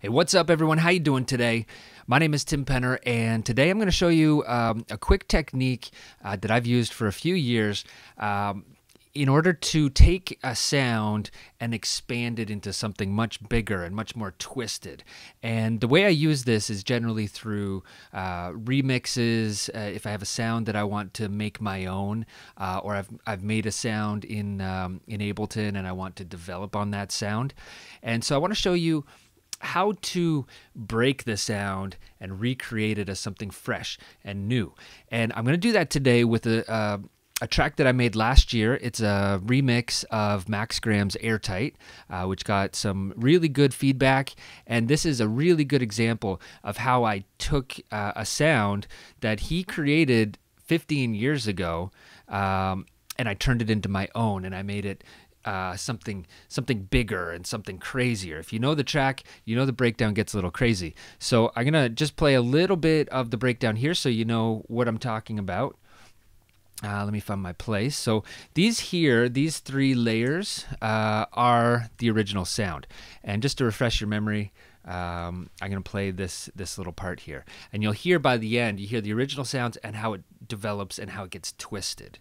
Hey, what's up, everyone? How you doing today? My name is Tim Penner, and today I'm going to show you a quick technique that I've used for a few years in order to take a sound and expand it into something much bigger and much more twisted. And the way I use this is generally through remixes. If I have a sound that I want to make my own, or I've made a sound in Ableton and I want to develop on that sound. And so I want to show you how to break the sound and recreate it as something fresh and new. And I'm going to do that today with a track that I made last year. It's a remix of Max Graham's Airtight, which got some really good feedback. And this is a really good example of how I took a sound that he created 15 years ago, and I turned it into my own, and I made it something bigger and something crazier. If you know the track, you know the breakdown gets a little crazy. So I'm gonna just play a little bit of the breakdown here so you know what I'm talking about. Let me find my place. So these three layers are the original sound. And just to refresh your memory, I'm gonna play this little part here, and you'll hear by the end, you hear the original sounds and how it develops and how it gets twisted.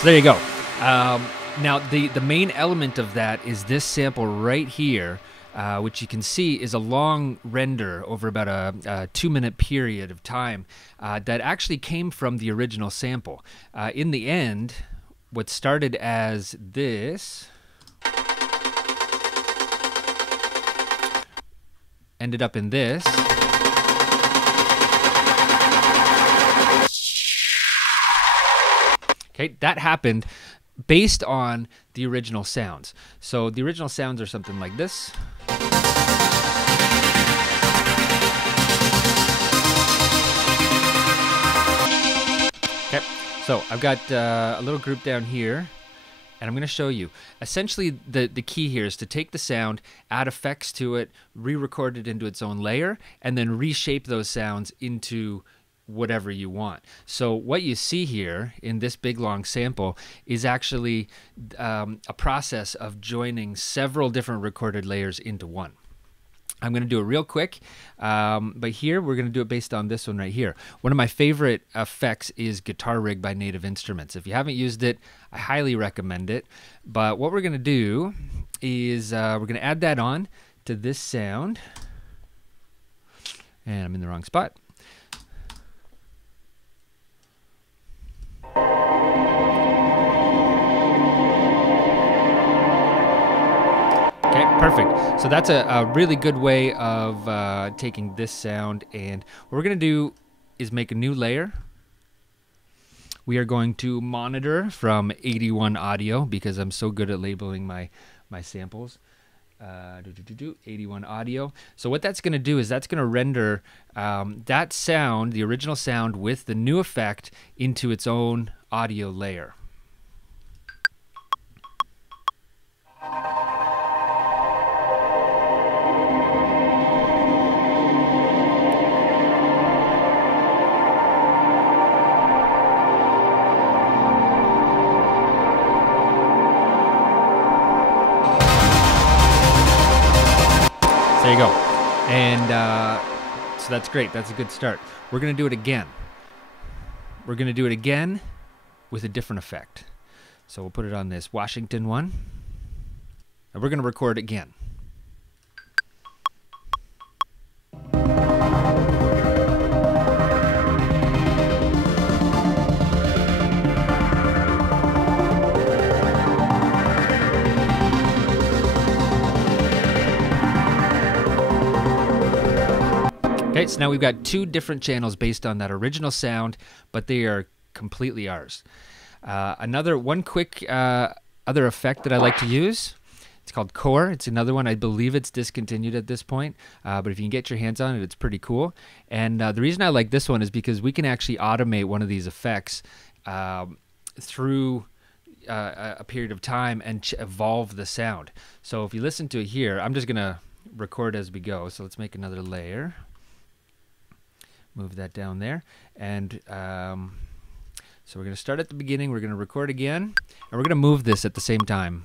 So there you go. Now the main element of that is this sample right here, which you can see is a long render over about a 2-minute period of time that actually came from the original sample. In the end, what started as this ended up in this. Okay, that happened based on the original sounds. So the original sounds are something like this. Okay, so I've got a little group down here, and I'm going to show you. Essentially, the key here is to take the sound, add effects to it, re-record it into its own layer, and then reshape those sounds into whatever you want. So what you see here in this big long sample is actually a process of joining several different recorded layers into one. I'm going to do it real quick, but here we're going to do it based on this one right here. One of my favorite effects is Guitar Rig by Native Instruments. If you haven't used it, I highly recommend it. But what we're going to do is we're going to add that on to this sound. And I'm in the wrong spot. Okay, perfect. So that's a really good way of taking this sound, and what we're going to do is make a new layer. We are going to monitor from 81 audio because I'm so good at labeling my samples. 81 audio. So what that's going to do is that's going to render that sound, the original sound, with the new effect into its own audio layer. There you go. And so that's great. That's a good start. We're going to do it again. We're going to do it again with a different effect. So we'll put it on this Washington one. And we're going to record again. Okay, so now we've got two different channels based on that original sound, but they are completely ours. One quick other effect that I like to use. It's called Core. It's another one. I believe it's discontinued at this point, but if you can get your hands on it, it's pretty cool. And the reason I like this one is because we can actually automate one of these effects through a period of time and evolve the sound. So if you listen to it here, I'm just going to record as we go. So let's make another layer. Move that down there. And so we're going to start at the beginning, we're going to record again, and we're going to move this at the same time.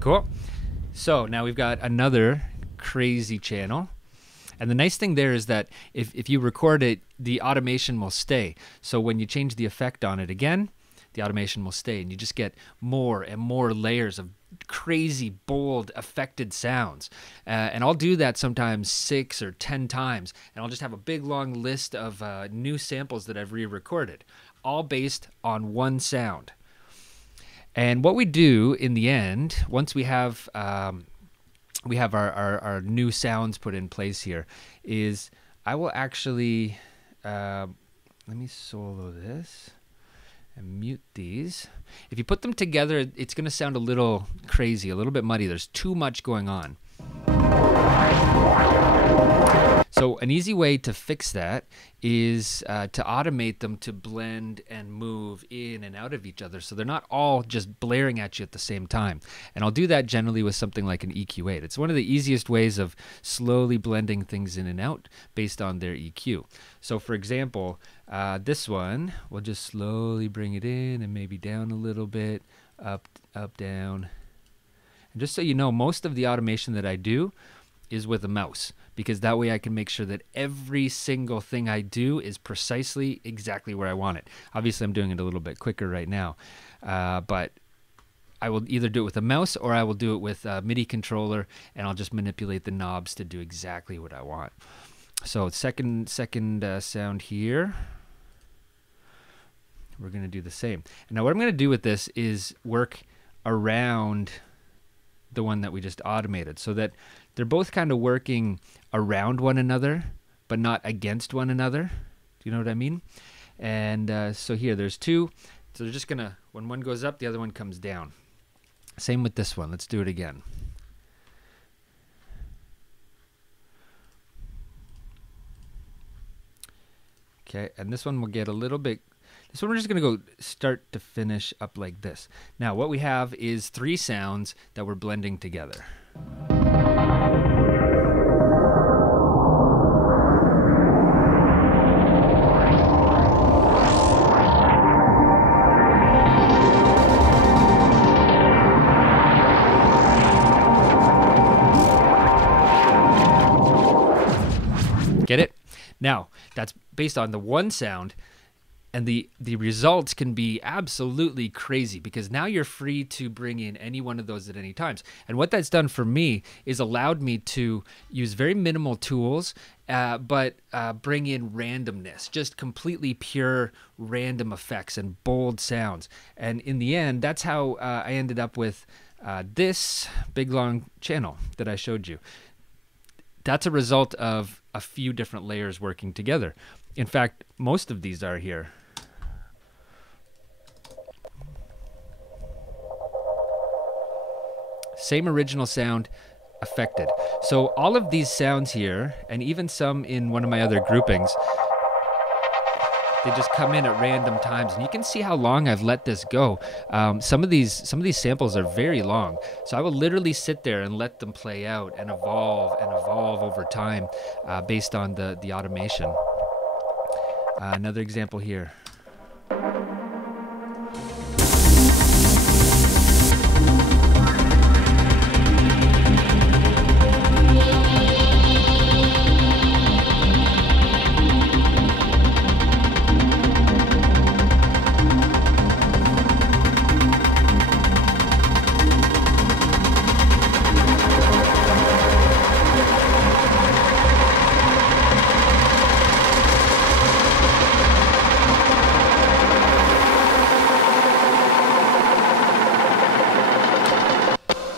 Cool. So now we've got another crazy channel. And the nice thing there is that if you record it, the automation will stay. So when you change the effect on it again, the automation will stay, and you just get more and more layers of crazy, bold, affected sounds. And I'll do that sometimes 6 or 10 times, and I'll just have a big, long list of new samples that I've re-recorded, all based on one sound. And what we do in the end, once we have our new sounds put in place here, is I will actually, let me solo this and mute these. If you put them together, it's going to sound a little crazy, a little bit muddy. There's too much going on. So an easy way to fix that is to automate them to blend and move in and out of each other, so they're not all just blaring at you at the same time. And I'll do that generally with something like an EQ8. It's one of the easiest ways of slowly blending things in and out based on their EQ. So for example, this one, we'll just slowly bring it in and maybe down a little bit, up, down. And just so you know, most of the automation that I do is with a mouse, because that way I can make sure that every single thing I do is precisely exactly where I want it. Obviously I'm doing it a little bit quicker right now, but I will either do it with a mouse or I will do it with a MIDI controller, and I'll just manipulate the knobs to do exactly what I want. So second sound here, we're going to do the same. And now what I'm going to do with this is work around the one that we just automated, so that they're both kind of working around one another, but not against one another. Do you know what I mean? And so here, there's two. So they're just gonna, when one goes up, the other one comes down. Same with this one. Let's do it again. Okay, and this one will get a little bit. This one we're just going to go start to finish up like this. Now what we have is 3 sounds that we're blending together. Get it? Now, that's based on the one sound. And the results can be absolutely crazy, because now you're free to bring in any one of those at any times. And what that's done for me is allowed me to use very minimal tools, but bring in randomness, just completely pure random effects and bold sounds. And in the end, that's how I ended up with this big long channel that I showed you. That's a result of a few different layers working together. In fact, most of these are here. Same original sound affected. So all of these sounds here, and even some in one of my other groupings, they just come in at random times, and you can see how long I've let this go. Some of these samples are very long, so I will literally sit there and let them play out and evolve over time based on the automation. Another example here.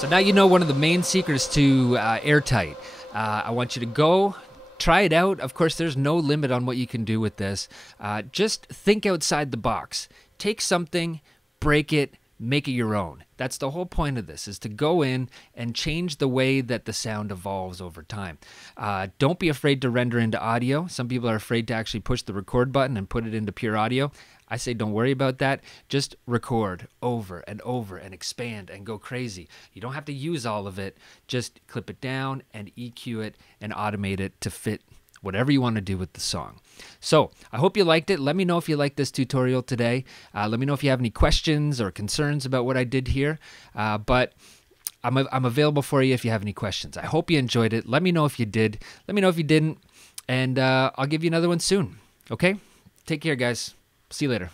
So now you know one of the main secrets to airtight. I want you to go try it out. Of course, there's no limit on what you can do with this. Just think outside the box. Take something, break it, make it your own. That's the whole point of this, is to go in and change the way that the sound evolves over time. Don't be afraid to render into audio. Some people are afraid to actually push the record button and put it into pure audio. I say don't worry about that. Just record over and over and expand and go crazy. You don't have to use all of it. Just clip it down and EQ it and automate it to fit whatever you want to do with the song. So I hope you liked it. Let me know if you liked this tutorial today. Let me know if you have any questions or concerns about what I did here. But I'm available for you if you have any questions. I hope you enjoyed it. Let me know if you did. Let me know if you didn't. And I'll give you another one soon. Okay? Take care, guys. See you later.